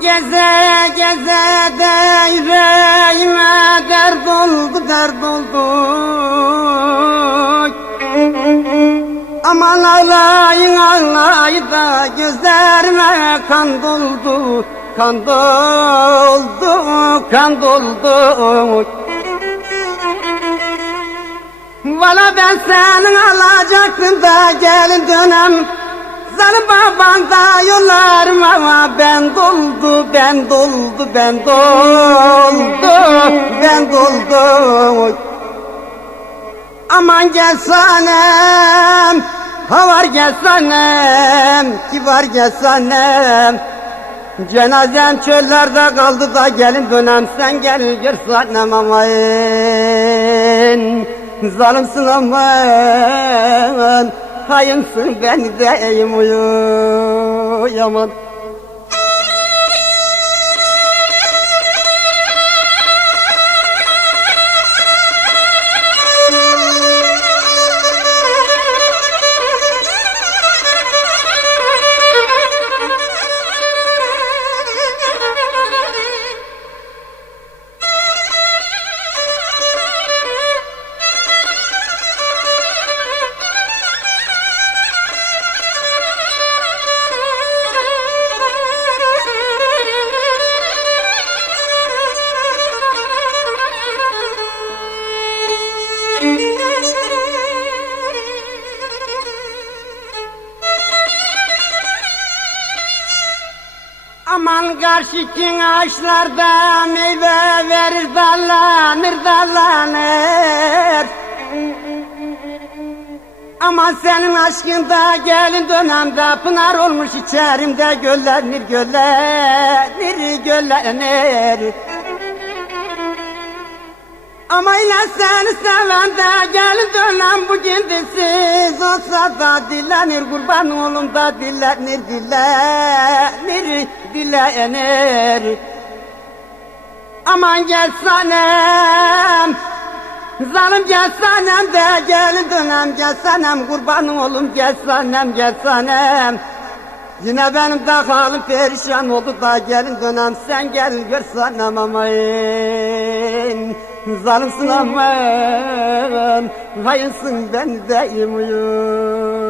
geze geze de yüreğime dert oldu dert oldu. Aman ağlayın ağlayın da gözlerime kan doldu Kan doldu kan doldu. Valla ben senin alacaktım da gelin dönem Senin baban da yollarım ama ben doldu, ben doldu, ben doldu, ben doldu. Aman gel sanem, havar gel sanem, kibar gel sanem. Cenazem çöllerde kaldı da gelin dönem sen gel gör sanem aman. Zalimsin aman, hayınsın ben deyim uyu yaman. Aman karşıkin ağaçlarda meyve verir dallanır dallanır. Aman senin aşkında gelin dönemde pınar olmuş içerimde göllenir göllenir göllenir ama ile seni seven de gelin dönem bugün disiz olsa da dillenir kurban olun da dillenir dillenir dillenir Aman gel sanem Zalim gel sanem de gelin dönem gel sanem kurban olum gel sanem gel sanem Yine benim de halim perişan oldu da gelin dönem sen gel gör sanem aman Zalimsin aman Hayınsın ben deyim uyum